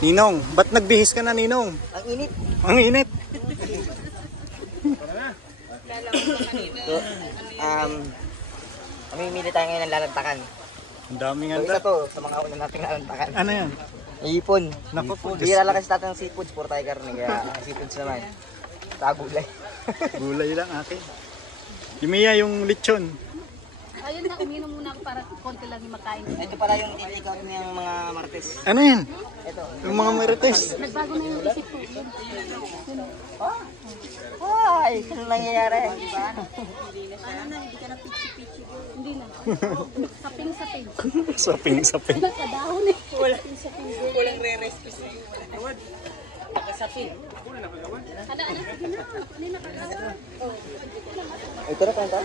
Ninong, ba't nagbihis ka na, Ninong? Ang init. Ang init. So, mamimili tayo ngayon ng lalantakan. Ang daming So, isa handa. to sa mga una nating lalantakan. Ano yan? Ipon. Naku po, Bira lang kasi natin ng seafoods, puro tayo karne. Kaya seafoods naman. Tagulay. gulay lang akin. Imiya yung lechon. Ayun na, uminom muna ako para konti lang yung makain. Ito pala yung titikaw ng mga martes. Ano yan? Ito. Yung mga marites. Nagbago na yung isip ko. Yun. Ay, ano nangyayari? Hindi na. Saping-saping. Saping. Nakadahon eh. Walang re-rescue. Saping. Ano, sige na. Ano yung nakagawa? Ito na kanta?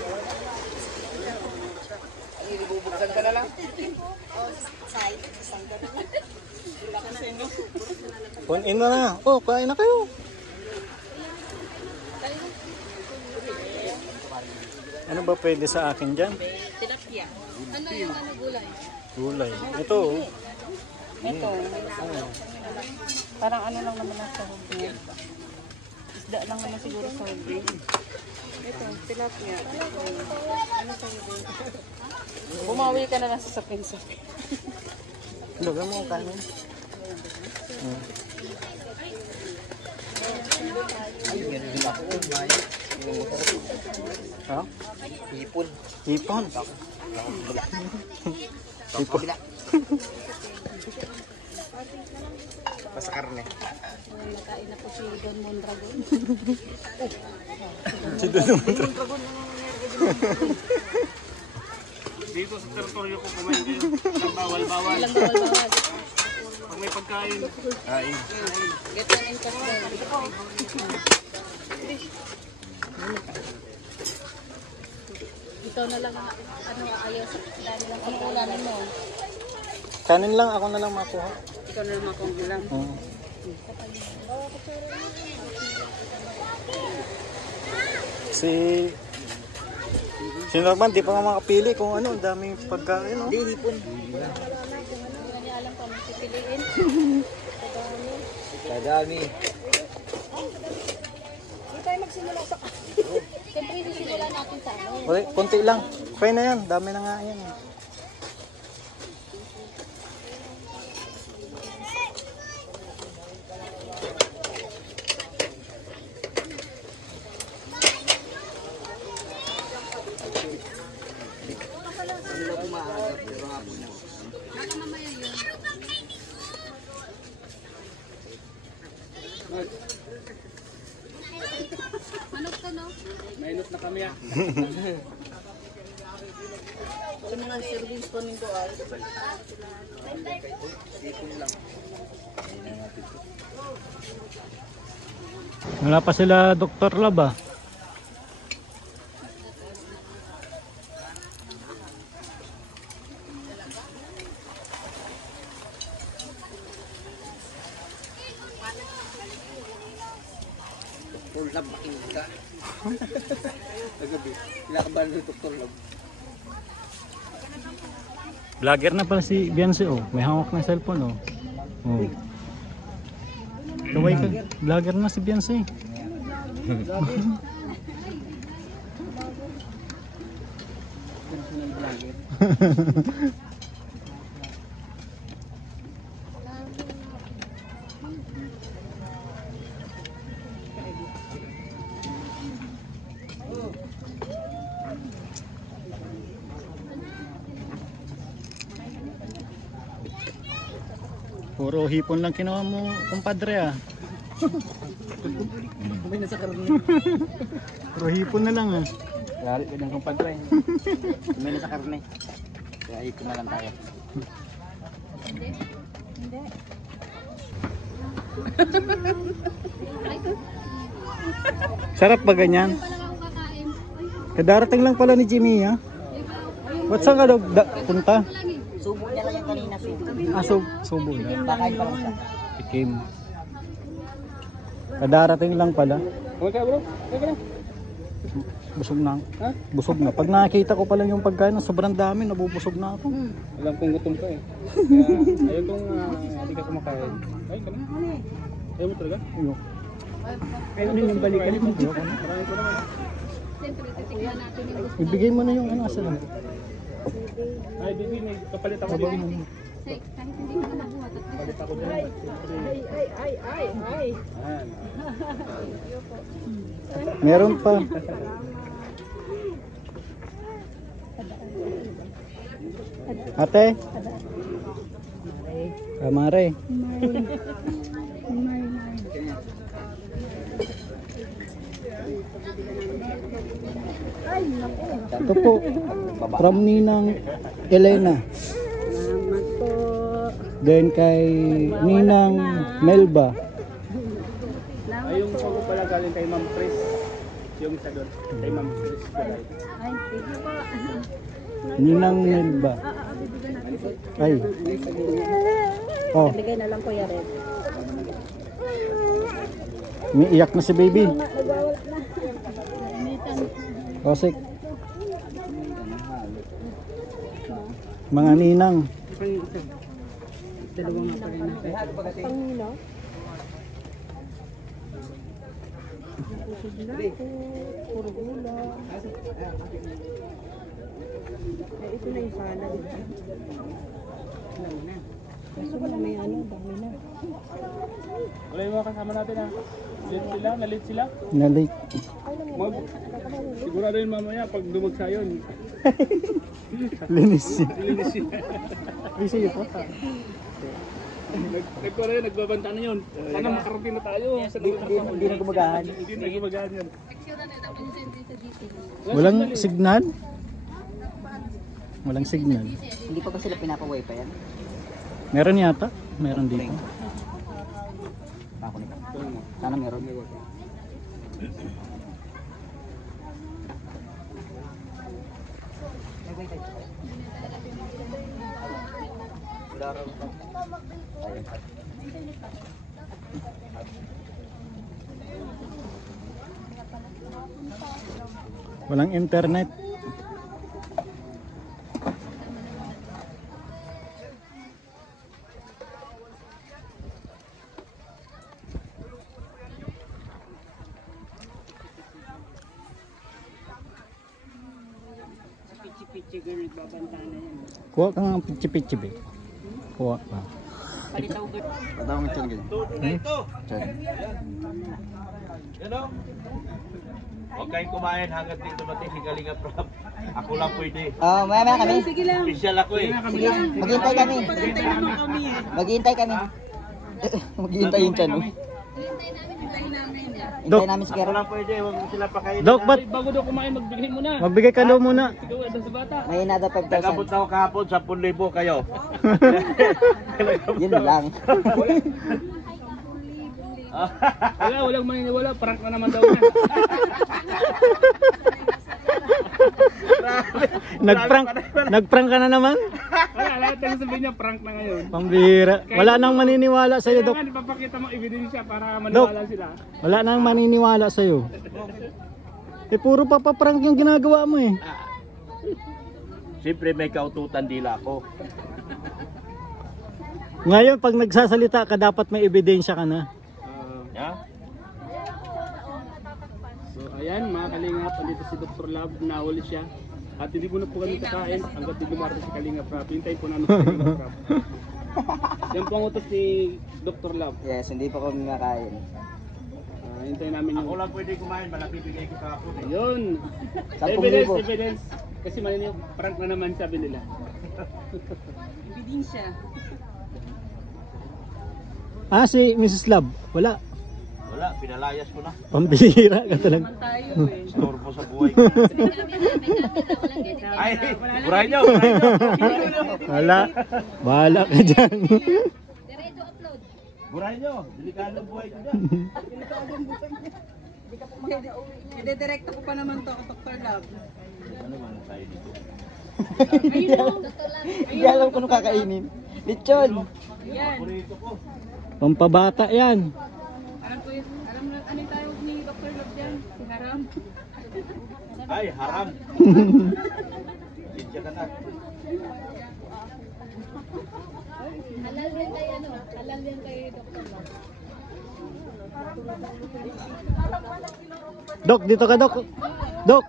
Ibubuksan ka na lang. Phone in na. Oh, kain na kayo. Ano ba pwede sa akin dyan? Tilapia. Ano yung gulay? Gulay. Ito. Oh. Ito. Parang ano lang naman ang sahog niya. Isda lang naman siguro sahog niya. Ito, tilapia. Ano sahog niya? Bumawi ka na lang sa sapin-sapin. Lugan mo ang kanin. Ha? Ipon. Ipon. Ipon. Basta karne. Nakain na po si Don Mondragon. Si Dudong. Dito sa teritoryo ko kumain kayo ng bawal-bawal. Walang bawal-bawal. Pag may pagkain, kain. Get one and cut one. Ikaw na lang ano ayaw sa dami lang ang ulamin mo. Kanin lang, ako na lang makuha. Ikaw na naman kung ilang. Oo. Si Norman, di pa nga makapili kung ano, ang daming pagkain, no? Hindi, ipon. Hindi na niya alam kung anong pipiliin. Kadami. Hindi tayo magsimula sa Siyempre sisimula natin sa ano. Okay, konti lang. Okay na yan, dami na nga yan. Manok ka no? Mainot na kami ah. Ito na lang serving ko nito ay. Wala pa sila Dr. Lab ah. Full lab, makinig ka. Nagabi. Lakaban ng Dr. Lab. Vlogger na pala si Beyonce oh. May hawak na cellphone oh. Oh. Kaway ka. Vlogger na si Beyonce. Puro hipon lang kinuha mo, kumpadre ah. Kumay na sa karne. Puro hipon na lang ah. Lari ka ng kumpadre. Kumay na sa karne. Kaya ipon na lang tayo. Sarap ba ganyan? Parang ako kakain. Kadarating lang pala ni Jimmy ha. Ba't saan ka daw punta? Subo niya lang yung kanina. Subo. Ah, subo na. Kakain pa lang siya. Tikim. Kadarating lang pala. Okay bro, okay bro. Busog na ako. Busog na. Pag nakita ko pa lang yung pagkain, sobrang dami, nabubusog na ako. Alam kong gutom ka eh. Kaya ayaw kong hindi ka kumakain. Ay, ka na. Ayaw mo talaga? Ayun. Ayaw din yung balikan. Ayoko na. Marami ko naman. Siyempre, titignan natin yung gusto. Ibigay mo na yung ano asa lang. Ay, Bibi, may kapalit ako Sabaw Bibi. mo. Kasi kahit hindi ko nabuhat at Kapalit ako dyan. Ay. Ayan. Meron pa. Ate? Kamare. Ito po, from Ninang Elena. Salamat po. Then kay Ninang Melba. Ay, yung pag pala galing kay Ma'am Chris. Yung isa doon. Kay Ma'am Chris. ay, sige po. Ninang Melba. Ay. Oh, Bigay na lang Kuya Red. umiiyak na si baby. Nagwawala na. Kosik. Mga ninang. Dalawang nga pala natin. Pangino? Puro gula. Ito na yung salad. Kaso na may ano, dami na. Wala yung mga kasama natin ha. Late sila, na-late sila. Nalik. Sigurado yun mamaya pag dumagsa yun. Linis siya. Linis yun. Busy ito. Nagkora yun, nagbabanta na yun. Sana makarating na tayo. Hindi na gumagahan. Hindi na gumagahan yun. Walang signal? Walang signal. Hindi pa ba sila pinapa-wifi yan? Meron yata. Meron dito. Ako nito. Sana meron. Walang internet. Pichi-pichi girl, nagbabanta na yan. Kuha ka nga ang pichi-pichi be. Kuha ka. Palitaw girl. Patawang ito ganyan. Tiyan. Huwag kayong kumain hanggat dito dumating si Kalinga Prab. Ako lang pwede. Maya kami. Sige lang. Official ako eh. Sige, maghihintay kami. Pagantay naman kami eh. Maghihintay kami. Maghihintay yung tiyan. Oh. Dok. Hintay namin si Ako Kero. lang pwede. Huwag mo sila pakainin. Dok, ba't Bago daw kumain, magbigay mo na. magbigay ka daw muna? Ikaw ay sa bata. May inada Nagabot 5,000. ako kahapon, 10,000 kayo. Yun lang. Walang maniniwala. Prank na naman daw yan. Nagprank ka na naman? Wala, lahat ng sabihin niya, prank na ngayon. Pambira. Wala nang maniniwala sa'yo, Dok. Kailangan ipapakita mo ebidensya para maniwala sila. Wala nang maniniwala sa'yo. Eh, puro papaprank yung ginagawa mo eh. Siyempre may kaututan dila ako. Ngayon, pag nagsasalita ka, dapat may ebidensya ka na. Ha? So ayan, mga kalingap, andito si Dr. Love, nahuli siya. At hindi mo na po kami kakain hanggat di dumarating si Kalinga Prab. Hintayin po namin si Kalinga Prab. Yan po ang utos ni Dr. Love. Yes, hindi pa kami makain. Hintayin namin Ako yung... lang pwede kumain, malaki bigay ko kahapon eh. Ayun! 10,000. Evidence! Kasi maniniw, prank na naman sabi nila. Ebidensya. Ah, si Mrs. Love. Wala. Wala, pinalayas ko na. Pambira ka talaga. Tayo eh. Storbo sa buhay ko. Ay, buray nyo! Wala. Bahala ka dyan. Buray nyo! Delikado ang buhay ko dyan. Ide-direkto ko pa naman to, Dr. Love. Ano man tayo dito? Hindi alam ko nung kakainin. Lechon. Yan. Paborito ko. Pampabata yan. Alam ko yun. Alam na, ano yung tawag ni Dr. Love dyan? Si Haram. Ay, haram. Sitya ka na. Halal yan kay ano, halal yan kay Dr. Love. Dok, dito ka, Dok. Dok.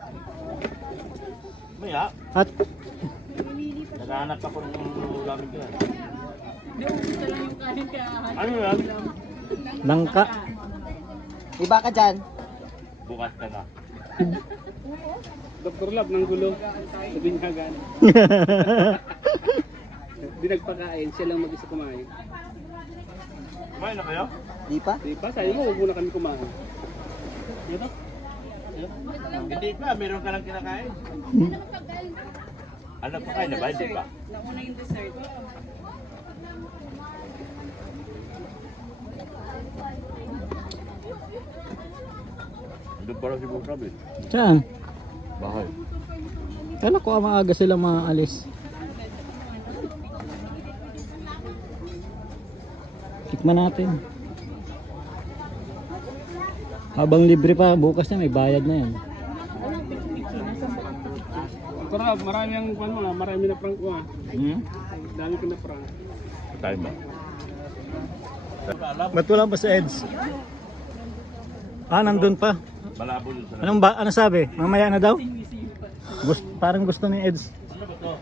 Maya, At naghahanap ako ng ulamin ko. Ano yan? langka. Iba ka dyan. Bukas ka na. Dr. Love ng gulo sa binyagan. Di nagpakain, siya lang mag-isa kumain. Kumain na kayo? Di pa? Di ba? Sabi mo, huwag muna kami kumain. Dito? Hindi pa, meron ka lang kinakain. Ano pa kain na ba? Hindi pa. Nauna yung dessert. Doon para si Bukab eh. Saan? Bahay. Kala ko maaga sila maalis. Tikman natin. Habang libre pa, bukas na may bayad na yan. Dr. Love, marami ang kwan mo ah, marami na prank ko ah. Dami ko na prank. Time ba? Alam, Ba't wala pa sa EDS? Ah, nandun pa. malabo yun sa Ano sabi? Mamaya na daw? Parang gusto ni EDS. Ano ba to?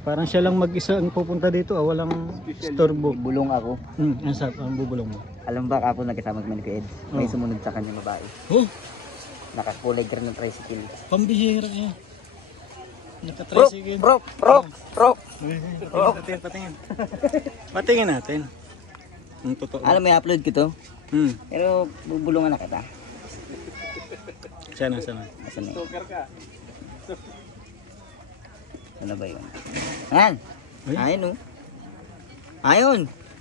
Parang siya lang mag-isa ang pupunta dito, walang storbo. Bulong ako. Ano sabi? Ang bubulong mo? Alam ba ako nagkasama man kay Ed? May Oh. sumunod sa kanya babae. Oh, Nakakulay green ng tricycle. pambihira niya. Bro, Nakatricycle. bro. Patingin, patingin. Patingin natin. Ang totoo. Alam mo, i-upload ko to. Pero bubulungan na kita. Sana. Asan na yun? Stalker ka. Ano ba yun? Ayan. Ay. Ayun oh. Ayun.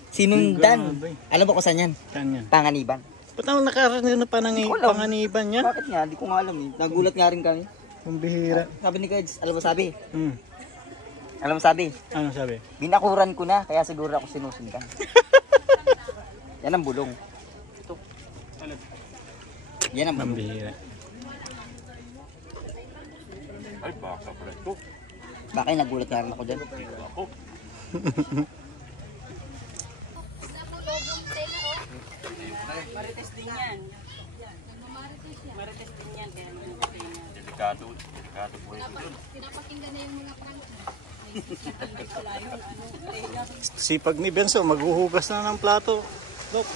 Sinundan. Grabe. Alam mo kung saan yan? Saan yan? Panganiban. Ba't ako nakarating na Wala. panganiban niya? Bakit nga? Di ko nga alam eh. Nagulat nga rin kami. Pambihira. Sabi ni Keds, alam mo sabi? Hmm. Alam mo sabi? Ano sabi? Binakuran ko na, kaya siguro ako sinusundan. Yan ang bulong. Yan ang bulong. Pambihira. Ay, baka presto. Bakit nagulat nga rin ako dyan? Ako. Marites din yan. Marites din yan. Kaya naman Delikado po ito yun. Pinapakinggan na yung mga prank. Sipag ni Benso, maghuhugas na ng plato. Dok.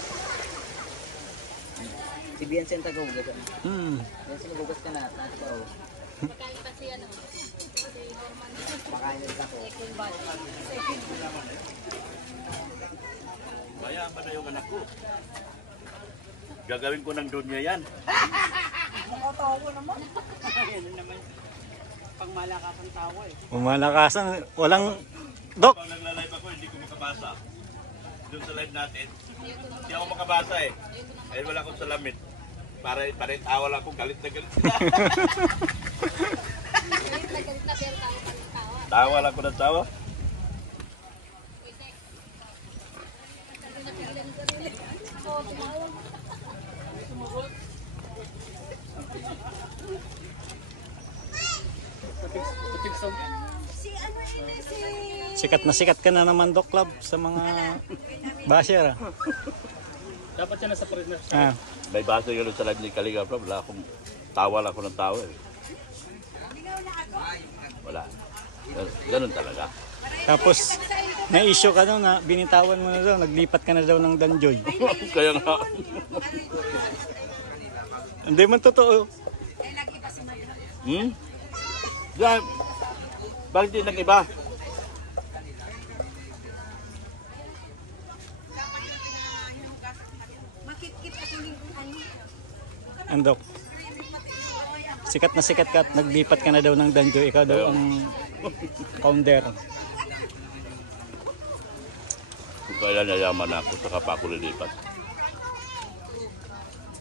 Si Bianca yung taga-hugas. Hmm. Yan sinugugas ka na. Natin ka oh. Pagkain kasi ano, Makain ulit ako. Bayaan pa na yung anak ko. Gagawin ko ng dunya yan. pangmalakasang tawa eh. Pumalakasan. Walang... Dok! Pag nagla-live ako, hindi ko makabasa. Doon sa live natin, hindi ako makabasa eh. Dahil wala akong salamin. Para tawa lang ako, galit na galit. galit na pero tayo pa ng tawa. Tawa lang ako ng tawa. Sikat ka na naman, Doc Club, sa mga basher. Dapat siya nasa pares na siya. Ah. May basa yun sa live ni Kalinga Prab. Wala akong tawa lang ako ng tawa eh. Wala. Ganun talaga. Tapos, na-issue ka daw na binitawan mo na daw, naglipat ka na daw ng Danjoy. Kaya nga. Hindi man totoo. Diyan, bakit di nag-iba? Andok. Sikat ka at naglipat ka na daw ng Danjoy. Ikaw daw ang founder. Kung kailan nayaman ako, saka pa ako lilipat.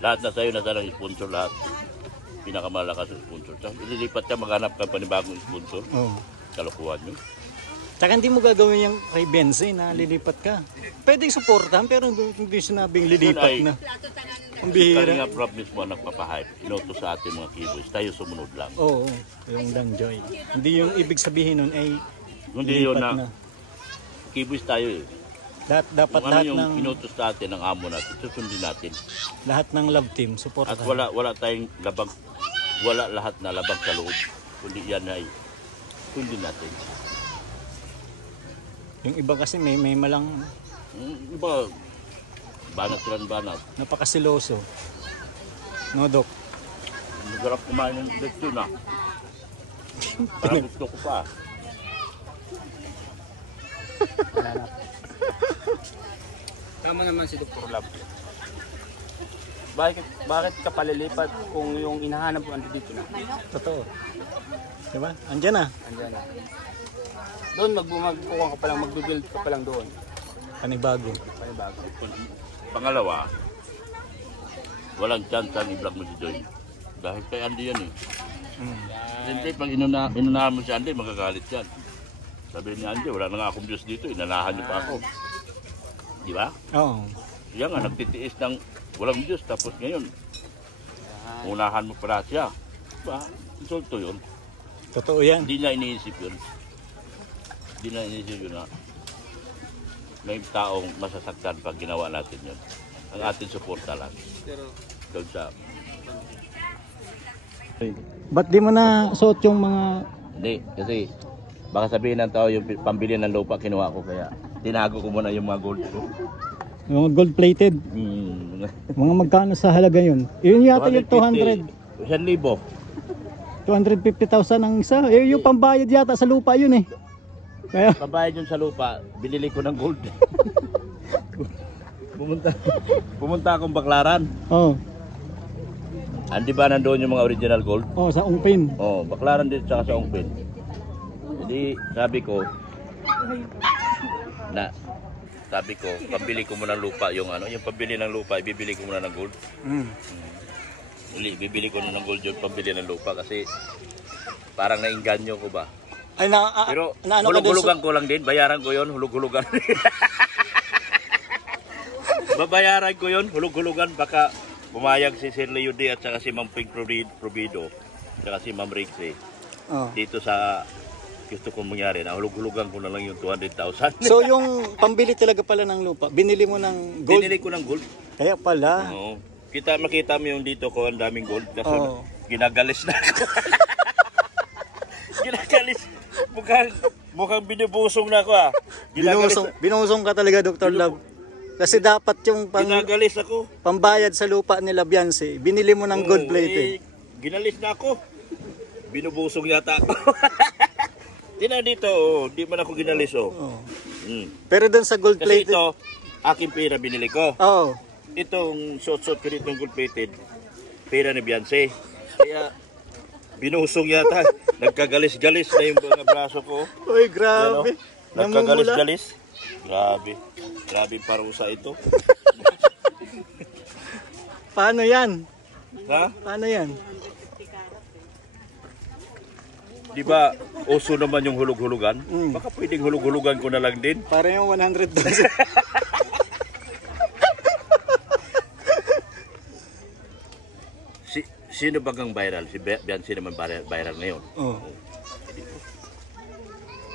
Lahat na sa'yo na sana sponsor lahat. Pinakamalakas ang sponsor. Lilipat ka, maghanap ka panibagong sponsor. Oh. Kalokohan nyo. Tsaka hindi mo gagawin yung kay Benzi na lilipat ka. Pwede supportan pero hindi sinabing lilipat na. Ang Si bihira. Kalinga Prab mismo ang nagpapahype. Inutos sa ating mga keyboys. Tayo sumunod lang. Oo, yung Dangjoy. Hindi yung ibig sabihin nun ay Hindi yun lipat na keyboys tayo eh. dapat Kung ano lahat yung ng inutos sa atin ng amo natin, susundin natin. lahat ng love team support. At wala tayong labag, wala lahat na labag sa loob. Kundi yan ay sundin natin. Yung iba kasi may malang Iba, banat sila ng banat. napakasiloso. No, Dok? Masarap kumain ng dito na. Parang gusto ko pa. Tama naman si Dr. Lab. Bakit ka palilipat kung yung hinahanap mo ando dito na? Totoo. Diba? Andyan na. Andiyan na. Doon magkukuha ka pa lang, magbe-build ka pa lang doon. Panibago. Panibago. Pangalawa, walang chance ang i-vlog mo si Joy. Dahil kay Andy yan eh. Hindi, pag inunahan mo si Andy, magagalit yan. Sabi ni Andy, wala na nga akong views dito, inanahan niyo pa ako. Di ba? Oo. Yan nga, nagtitiis ng walang views, tapos ngayon, unahan mo pala siya. Diba? Insulto yun. Totoo yan. Hindi niya iniisip yun. Hindi niya iniisip yun na may taong masasaktan pag ginawa natin yun. Ang ating suporta lang. Doon sa... Ba't di mo na suot yung mga Hindi, kasi baka sabihin ng tao yung pambili ng lupa kinuha ko kaya tinago ko muna yung mga gold ko. gold plated? Mga magkano sa halaga yun? Yun yata yung 200. 1,000. 250,000 ang isa. Eh, yung pambayad yata sa lupa yun eh. Kaya, Pabayad yun sa lupa, binili ko ng gold. pumunta akong Baklaran. oh, Andi ba nandoon yung mga original gold? sa Ungpin. Oh, Baklaran din tsaka sa Ongpin. Jadi sabi ko, pambili ko muna ng lupa yung yung pambili ng lupa, ibibili ko muna ng gold. Bibili ko na ng gold yung pambili ng lupa kasi parang nainganyo ko ba. Ay, Pero naano ka din hulug-hulugan ko lang din, bayaran ko yon, hulug-hulugan. Babayaran ko yon, hulug-hulugan, baka pumayag si Sir Leo D at saka si Ma'am Pink Provido, at saka si Ma'am Rixie. Oh. Dito sa gusto kong mangyari, na hulug-hulugan ko na lang yung 200,000. So yung pambili talaga pala ng lupa, binili mo ng gold? Binili ko ng gold. Kaya pala. Oo. Makita mo yung dito ko, ang daming gold. Kasi Oo. ginagalis na ako. Ginagalis. Mukhang binubusong na ako Binusong ka talaga, Dr. Love. Kasi dapat yung Ginagalis ako. pambayad sa lupa nila Beyonce, binili mo ng gold plated. Ginalis na ako. Binubusong yata ako. Tina dito, di man ako ginalis. Oh. Mm. Pero doon sa gold Kasi plated, ito, aking pera binili ko. oh, Itong suot-suot ko dito ng gold plated, pera ni Beyonce. Kaya binusong yata. Nagkagalis-galis na yung mga braso ko. uy, grabe. Namumula. Nagkagalis-galis. Grabe. Grabe yung parusa ito. Paano yan? Ha? Paano yan? Di ba uso naman yung hulug-hulugan? Mm. Baka pwedeng hulug-hulugan ko na lang din. Para yung 100,000. Sino bagang viral? Si Beyonce naman viral ngayon. Oh.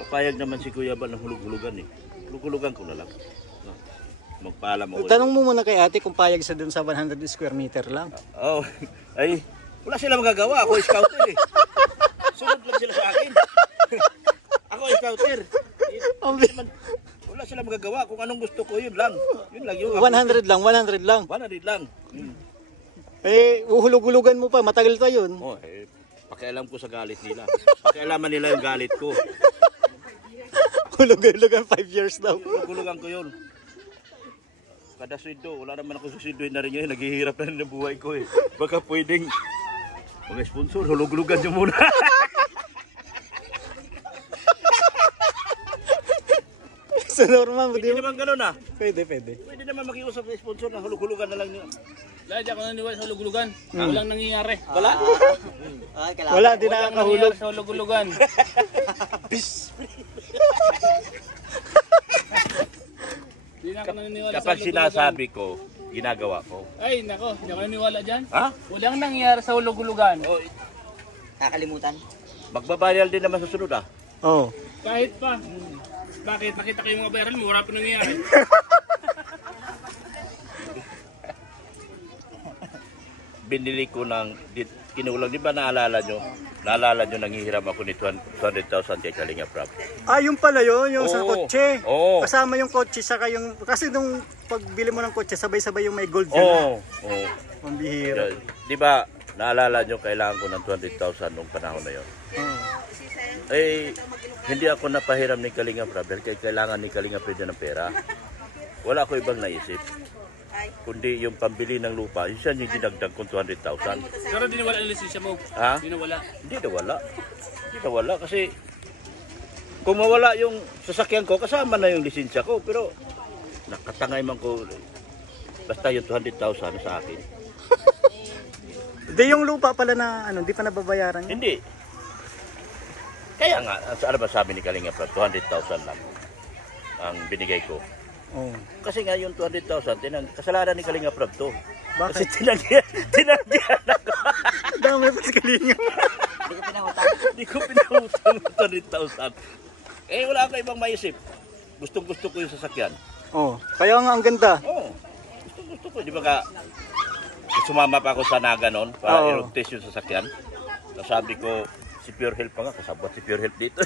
Papayag naman si Kuya Bal ng hulug-hulugan eh. Hulug-hulugan ko na lang. Magpaalam ako. Tanong mo muna kay ate kung payag sa dun sa 100 square meter lang. Oh, ay, wala sila magagawa. Ako scouter eh. Sunod lang sila sa akin. Ako scouter. Wala sila magagawa. Kung anong gusto ko, yun lang. Yun lang. Yung 100 lang, 100 lang. 100 lang. Eh, uhulug-hulugan mo pa, matagal pa yun. Oh, pakialam ko sa galit nila. Pakialaman nila yung galit ko. Hulug-hulugan 5 years daw. Hulugan ko yun. Kada sweldo, wala naman ako susunduin na rin ngayon. Naghihirap na rin ang buhay ko eh. Baka pwedeng mga sponsor, hulug-hulugan nyo muna. Sa normal, Pwede naman ganun ah. Pwede. Pwede naman makiusap sa sponsor na hulug-hulugan na lang nyo. Lagi ako naniwala sa hulug-hulugan. Walang nangyayari. Wala? Wala, di nakakahulog. Sa hulug-hulugan. Di na ako naniniwala sa Kapag hulug-hulugan. sinasabi ko ginagawa ko. Ay, nako, hindi ako naniwala dyan. Ha? Walang nangyari sa hulog-hulugan. O, Nakakalimutan. magbabayal din naman sa sunod ah. Oh. Kahit pa. Bakit? Nakita ko yung mga viral mo, wala pa nangyayari. Binili ko ng kinulang, di ba naalala nyo? Naalala nyo, nanghihiram ako ni 200,000 kay Kalinga Prab. Ah, yung pala yun, yung sa Oo. kotse. Oo. Kasama yung kotse saka yung, kasi nung pagbili mo ng kotse, sabay-sabay yung may gold dyan. Oo. Oo. Pambihira. Di ba, naalala nyo, kailangan ko ng 200,000 nung panahon na yun. Eh, hindi ako napahiram ni Kalinga Prab, kaya kailangan ni Kalinga Prab ng pera. Wala ako ibang naisip. Kundi yung pambili ng lupa, yun siya yung dinagdag kong 200,000. Pero di nawala ang lisensya mo. Ha? Di nawala. Hindi nawala. Hindi nawala kasi kung mawala yung sasakyan ko, kasama na yung lisensya ko. Pero nakatangay man ko, basta yung 200,000 sa akin. Hindi yung lupa pala na, ano, di pa nababayaran yun. Hindi. Kaya nga, ano ba sabi ni Kalinga Prab, 200,000 lang ang binigay ko. Oh. Kasi nga yung 200,000, kasalanan ni Kalinga Prab to. Bakit? Kasi tinagyan ako. Dami pa si Kalinga. Hindi ko pinahutang. Hindi ko pinahutang ng 200,000. Eh, wala ka ibang maisip. Gustong-gusto ko yung sasakyan. Oh, kaya nga ang ganda. Oo. Gustong-gusto ko. Di ba ka, sumama pa ako sa Naga noon para Oo. i-road test yung sasakyan. Sabi ko, si Pure Health pa nga, kasabot si Pure Health dito.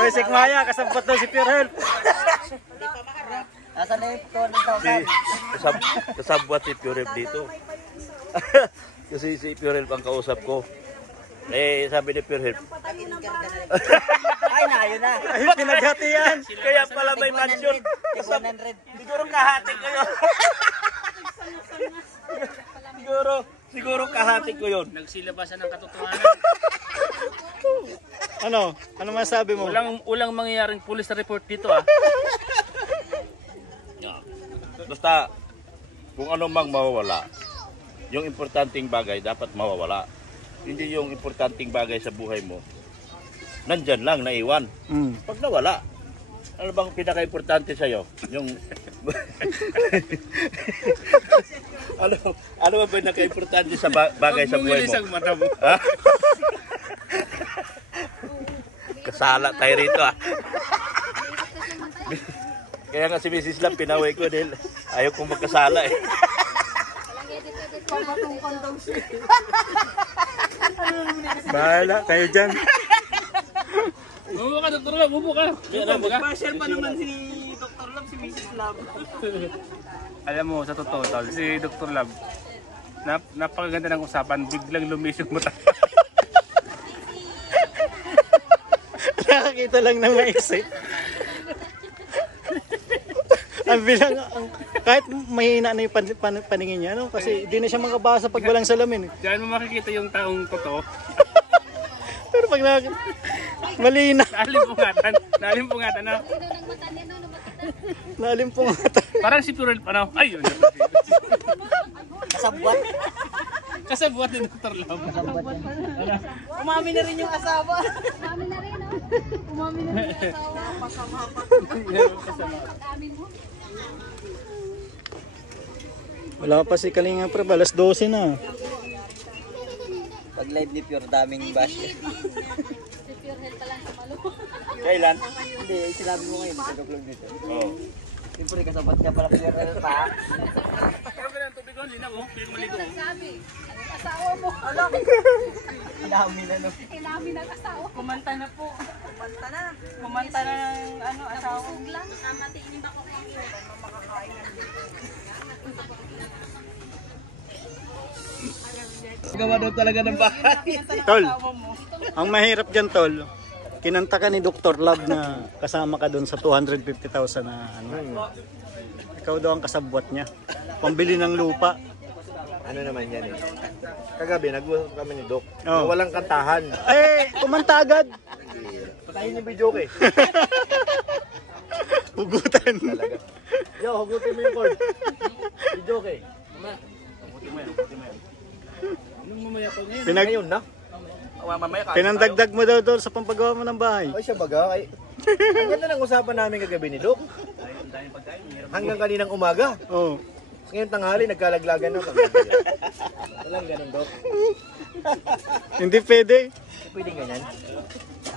Oy, si Maya, kasabot daw si Pure Health. Nasaan na yung 200,000? Kasabot si Pure Health dito. Kasi si Pure Health ang kausap ko. Eh, sabi ni Pure Health, Ay, na, yun na. Ay, pinaghatian. kaya pala may mansion. 100. Siguro kahati ko yun. siguro kahati ko yun. Nagsilabasan ng katotohanan. Ano? Ano masabi mo? Walang mangyayaring police report dito ah. Basta, kung ano mang mawawala, yung importanteng bagay dapat mawawala. Hindi yung importanteng bagay sa buhay mo, nandyan lang, naiwan. Pag nawala, ano bang pinaka-importante sa'yo? Yung... ano ba pinaka-importante sa bagay sa buhay mo? Mata mo. Ha? Kasala tayo rito ah. Kaya nga si Mrs. Lam, pinaway ko dahil ayaw kong magkasala eh. Bahala, kayo dyan. Bubo ka, Dr. Lab, bubo ka. Pa-share pa naman si Dr. Love, si Mrs. Love. Alam mo, sa totoo, tol, si Dr. Lab, napakaganda ng usapan, biglang lumis yung mata. Nakakita lang ng maisip. Ang bilang, kahit mahina na yung paningin niya, no? Kasi di na siya makabasa pag walang salamin. Diyan mo makikita yung taong totoo. Pero pag malina, Nalimpungatan na. nalimpungatan. Parang si Purel, ano? Ay, yun. Kasabwat. Kasabuat ni Dr. Lab. Umami na rin yung asawa. Umami na rin, no? Umami na rin yung asawa. Pag-amin mo. Wala pa si Kalinga Prab, alas 12 na. Pag live ni Pure, daming bash. Si Pure Health pa lang sa malo. Kailan? Hindi, sinabi mo ngayon, sa vlog dito. Oo. Siyempre, kasabot niya pala Pure pa. Pero ganun, tubig ko, linaw, oh. Piling maligo. Sabi, ang asawa mo. Inamin na, no? Inamin ang asawa. Kumanta na po. Kumanta na. Kumanta na ng ano, asawa. Lang. Nakamatiin ba ko kayo? Gawa daw talaga ng bahay. Tol, ang mahirap dyan, Tol, kinanta ka ni Dr. Love na kasama ka doon sa 250,000 na ano. Ikaw daw ang kasabwat niya. Pambili ng lupa. Ano naman yan eh. Kagabi, nag-usap kami ni Doc. Oh. Na walang kantahan. Eh, kumanta agad. Patayin yung video eh. Hugutan. Talaga. Yo, hugutin mo yung chord. Video eh. Anong mamaya ko ngayon? Ngayon na. Pinandagdag mo daw doon sa pampagawa mo ng bahay. Ay siya baga. Ay, ang ganda ng usapan namin kagabi ni Doc. Hanggang kaninang umaga. Oh. Ngayon tanghali, nagkalaglagan na. Walang ganun, Dok. Hindi pwede. Pwede ganyan.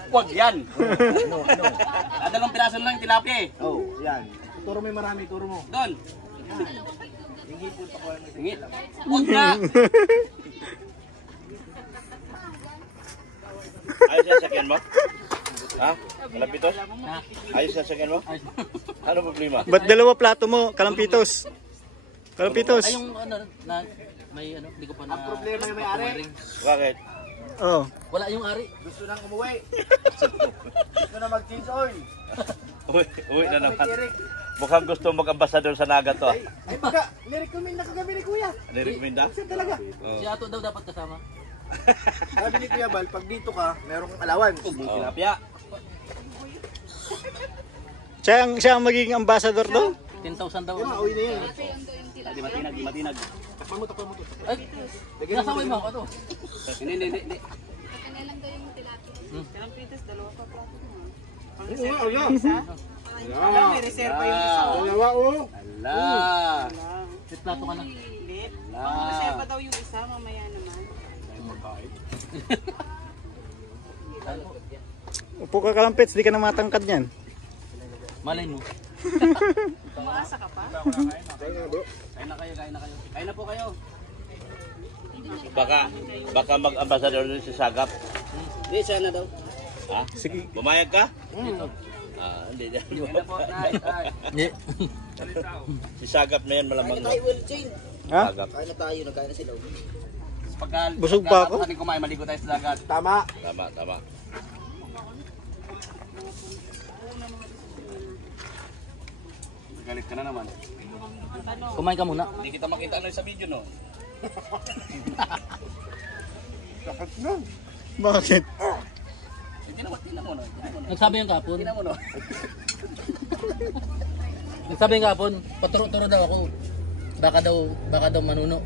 Huwag yan. Ano? Dalawang piraso lang yung tilapia eh. Oh, yan. Turo mo yung marami, turo mo. Doon. Hingit po pa ko. Singit. Huwag na. Ayos yung sakyan mo? Ha? Kalampitos? Ayos yung sakyan mo? Ano problema? Ba't dalawa plato mo, kalampitos? Kalampitos. Ay, yung ano, na, may ano, hindi ko pa na... Ang problema yung may-ari. Bakit? Oh. Wala yung ari. Gusto nang umuwi. Gusto na mag-change oil. Uwi na naman. Eric. Mukhang gusto mag-ambasador sa Naga to. Ay, pagka, nirecommend na kagabi ni Kuya. Nirekomenda? Siya talaga. Si Ato daw dapat kasama. Sabi ni Kuya Bal, pag dito ka, meron kang allowance. Tilapia. Siya ang magiging ambassador doon? 10,000 daw. Yung mauwi na yan. Di matinag. Takpan mo. Ay, nasaway mo ako to. Hindi. Oo, yan. Alam, may reserva yung isa. Dalawa, oh. Ala. May plato ka na. Lit. Ala. Reserva daw yung isa, mamaya naman. Upo ka kalampits, di ka na matangkad niyan. Malay mo. Umaasa ka pa? Kain na kayo. Kain na po kayo. Baka mag-ambasador din si Sagap. Hindi, siya na daw. Ha? Sige. Bumayag ka? Dito. Hindi. Kain na po, tay. Hindi. Si Sagap na yan malamang. Ha? Sagap. Kain na tayo, nagkain na sila. Busog pa ako? Sabi kumain, maligo tayo sa dagat. Tama. Tama. Galit ka na naman. Kumain ka muna. Hindi kita makita ano sa video, no? Bakit? Tingnan mo, no? Nagsabi yung kapon. Tingnan mo, no? Nagsabi yung kapon, paturo-turo daw ako. Baka daw manuno.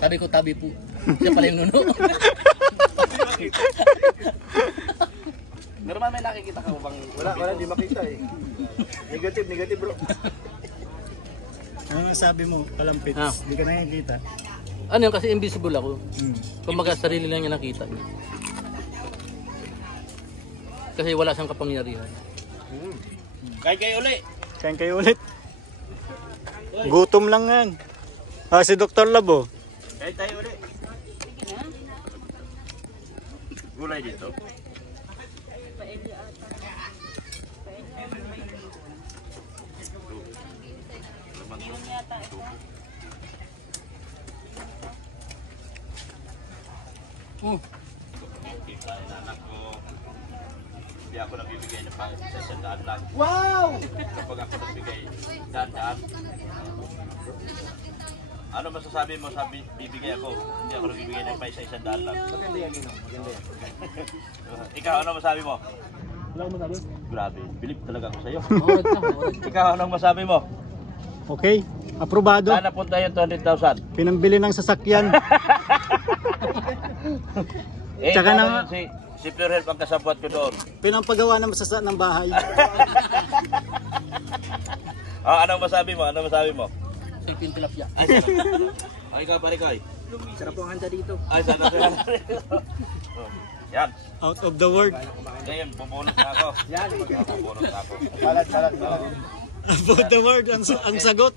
Sabi ko, tabi po. Siya pala yung nuno. Normal may nakikita ka mo bang... Wala, di makita eh. Negative bro. Ano sabi mo, kalampits? Di ka nakikita. Ano yun, kasi invisible ako. Kumbaga sarili lang niya nakita. Kasi wala siyang kapangyarihan. Kain Kain kayo kayo uli. ulit. Gutom lang yan. Si Dr. Labo. Kain tayo uli. Gulay dito. Anak ko, hindi ako nagbibigay ng sasandaan lang. Wow! Kapag ako nagbigay, daan. Ano masasabi mo sa bibigay ako? Hindi ako nagbibigay ng isa-isang daan lang. Maganda yan, maganda yan. Ikaw, ano masabi mo? Wala ko masabi. Grabe, bilib talaga ako sa'yo. Maurag ka. Ikaw, anong masabi mo? Okay, aprobado. Saan napunta yung 200,000? Pinambili ng sasakyan. Tsaka kaya na- yun si Pure Health ang kasabwat ko doon. Pinampagawa ng bahay. Anong masabi mo? Silpin tilapia. Ay, ikaw pare ko. Sarap po ang handa dito. Ay, sana. Yan. Out of the world. Ngayon, bubunot na ako. Yan. Bubunot na ako. Balat. About the world, ang sagot.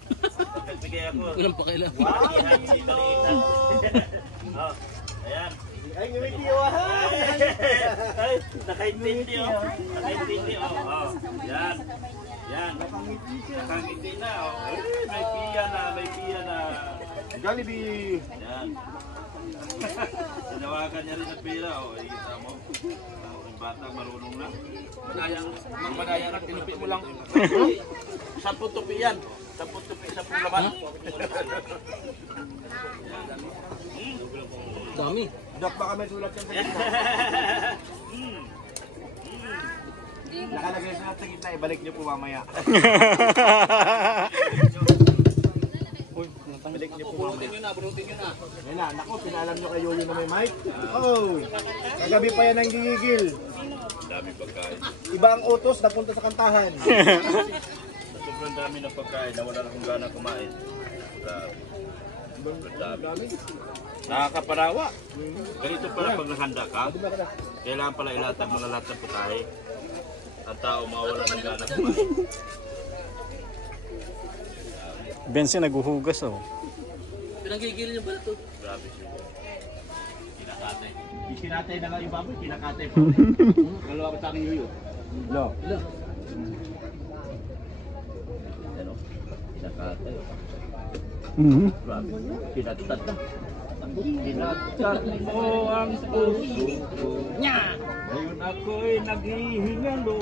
Nagbigay ako. Walang pakailan. Ayan. Ay, ngumiti oh. Ay, nakaintindi oh. Nakaintindi oh. Yan. Nakangiti na oh. May piya na. Jollibee. Yan. Sinawakan niya rin ng pera oh. Kita mo. Ang bata marunong na. Magmadaya na, tinupit mo lang. 10 tupi yan. 10 tupi, 10 laman. Dami. Dok, baka may sulat yan sa gitna. Nakalagay sulat sa gitna, ibalik niyo po mamaya. Balik niyo po mamaya. Bunutin nyo na. Ayun na, naku, pinalam niyo kay Yoyo na may mic. Oh, kagabi pa yan ang gigigil. Dami pagkain. Iba ang utos, napunta sa kantahan. Sobrang dami ng pagkain na wala na akong gana kumain. Grabe. Sobrang dami. Nakakaparawa. Ganito pala pag naghanda ka, kailangan pala ilatag mga lahat ng putahe. Ang tao mawala ng gana kumain. Bensi naguhugas oh. Pinagigil niyo ba ito? Grabe siya. Kinakatay. Kinakatay na lang yung baboy, kinakatay pa. Dalawa ka sa aking yuyo. Lo. Ano? Kinakatay. Mhm. Grabe. Kinatat na. Kinatat mo ang puso ko. Ngayon ako'y naghihingalo.